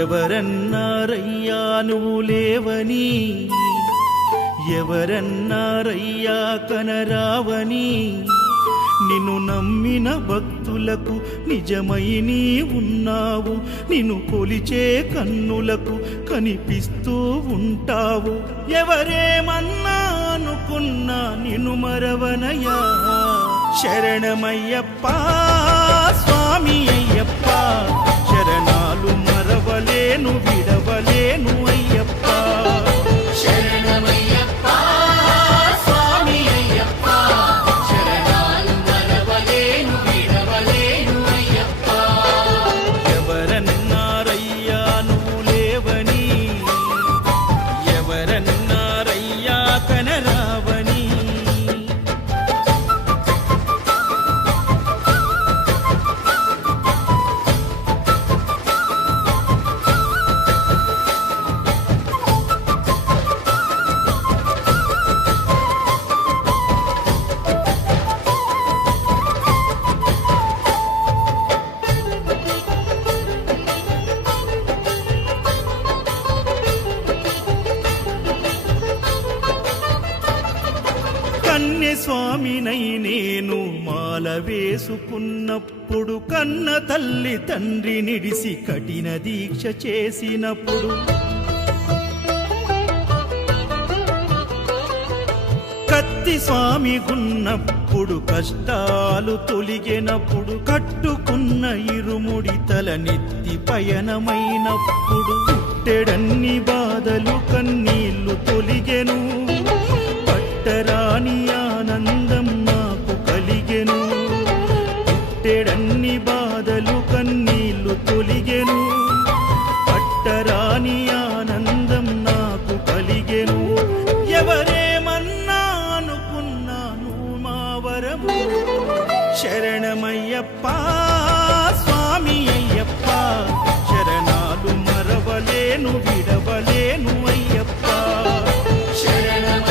ఎవరన్నారయ్యా నువ్వు లేవని, ఎవరన్నారయ్యా కనరావని, నిన్ను నమ్మిన భక్తులకు నిజమై నీ ఉన్నావు, నిన్ను కొలిచే కన్నులకు కనిపిస్తూ ఉంటావు. ఎవరేమన్నా అనుకున్నా నిన్ను మరవనయ్యా. శరణమయ్యప్ప స్వామి అయ్యప్ప, శరణాలు మరవలేను విడవలేను అయ్యప్ప. శరణమయ్యప్ప స్వామి అయ్యప్ప, శరణాలు మరవలేను విడవలేను అయ్యప్ప. ఎవరన్నారయ్యా నువ్వు లేవని, ఎవరన్నారయ్యా కనరావని. కన్యస్వామినై నేను మాల వేసుకున్నప్పుడు, కన్న తల్లి తండ్రి నిడిసి కఠిన దీక్ష చేసినప్పుడు, కత్తి స్వామి గున్నప్పుడు కష్టాలు తొలిగినప్పుడు, కట్టుకున్న ఇరుముడి తల నెత్తి పయనమైనప్పుడు, పుట్టెడన్ని బాధలు కన్నీళ్లు తొలిగెను, పట్టరాని ఆనందం నాకు కలిగెను. పుట్టెడన్ని బాధలు కన్నీళ్లు తొలిగెను, పట్టరాని ఆనందం నాకు కలిగెను. ఎవరేమన్నా అనుకున్నాను మా వరము. శరణమయ్యప్ప స్వామి అయ్యప్ప, శరణాలు మరవలేను విడవలేను అయ్యప్ప. శరణమయ్యప్ప